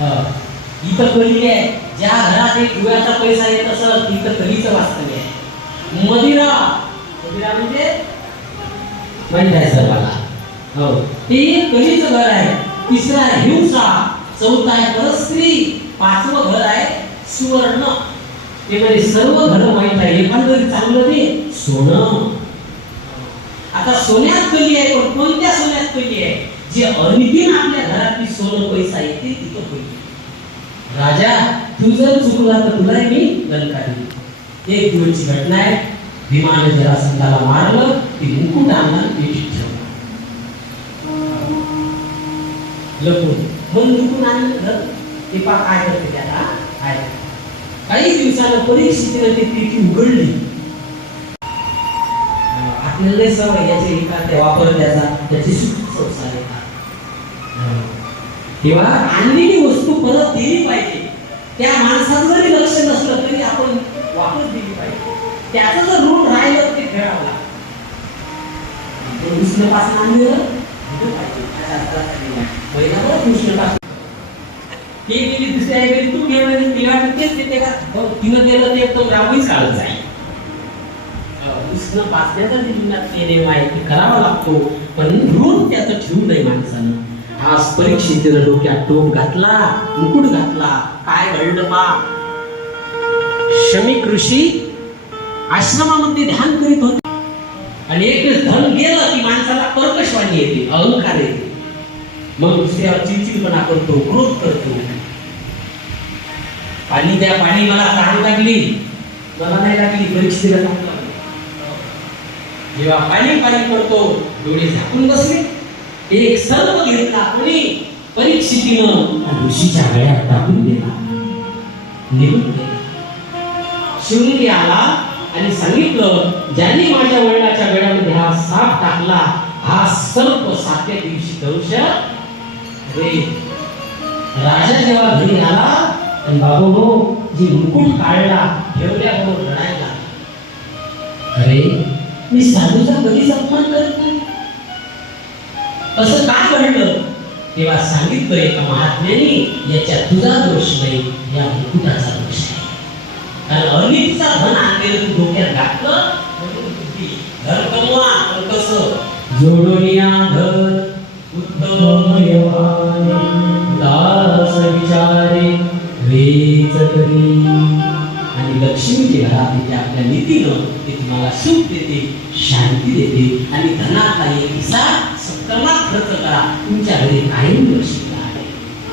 इथं कली आहे. ज्या घरात एक जुव्याचा पैसा येत असत तिथं कलीचं वास्तव्य आहे. मदिरा मदिरा म्हणजे माहिती आहे सर्वांना. हो, ते कलीचं घर आहे. तिसरं आहे हिंसा, चौथं आहे परस्त्री, पाचवं घर आहे सुवर्ण. ते म्हणजे सर्व घर माहित आहे. एखादं चांगलं ते सोनं. आता सोन्यात कली आहे, पण कोणत्या सोन्यात कली आहे? जे अनिदिन आपल्या घरातली सोनं पैसा येते तिथं कली. राजा तू जर चुकला तर तुला मी ललकारी. एक दिवसची घटना आहे. भीमाने जरासंधाला मारलं, ती मुकुट आणलं, पेटीत ठेवलं लपून. मग मुकुट आणलं ते पा काय करते त्याला काय. काही दिवसानं परीक्षितीने ती पेटी उघडली. आपल्याला सवय याचे एखाद्या वापर त्याचा त्याची संसार येतात. तेव्हा आणलेली वस्तू परत दिली पाहिजे. त्या माणसाचं जरी लक्ष नसलं तरी आपण वापस दिली पाहिजे. त्याचं जर ऋण राहिलं ते फेडावं लागतं. कृष्णपासून आणलेलं दिलं पाहिजे. महिनाभर कृष्णपासून ते गेली दुसऱ्या गेली तू घेऊन तिला तेच देते का? तिनं दिलं ते एकदम राबून चालत जाईल. कृष्ण पासण्याचा जीवनात ते नेम आहे ते करावा लागतो. पण ऋण त्याचं ठेवू नये माणसानं. हा परीक्षितीनं डोक्यात टोप घातला, मुकुट घातला. काय घडलं पा? शमीक ऋषी आश्रमामध्ये ध्यान करीत होते आणि एक धन गेलं की माणसाला कर्कशवाणी येते, अहंकार येते. मग दुसऱ्यावर चिडचिडपणा करतो, क्रोध करतो. पाणी द्या, पाणी मला तहान लागली. मला नाही लागली, परीक्षेला लागलं. जेव्हा पाणी पाणी करतो डोळे झाकून बसले. एक सर्व घेतला कोणी परीक्षितीनं ऋषीच्या गळ्यात टाकून दिला. निघून गेला. शिवली आला आणि सांगितलं ज्यांनी माझ्या वडिलांच्या गळ्यामध्ये हा साप टाकला हा सर्प 7व्या दिवशी दंश. राजा जेव्हा घरी आला आणि बाबू हो जी मुकुट काढला ठेवल्याबरोबर रडायला. अरे मी साधूचा कधीच अपमान करत नाही, असं का घडलं? तेव्हा सांगितलं एका महात्म्याने याच्यात तुझा दोष नाही, या मुकुटाचा दोष आहे. कारण अनितीचा धन आणलेलं तू डोक्यात घातलं म्हणून बुद्धी घर कमवा. पण कसं? जोडोनिया घर उत्तम यवाने दास विचारे वेच करी. आणि लक्ष्मी घरात आपल्या नीतीनं ती तुम्हाला सुख देते, शांती देते. आणि धनाचा एक हिस्सा सत्कर्मात खर्च करा.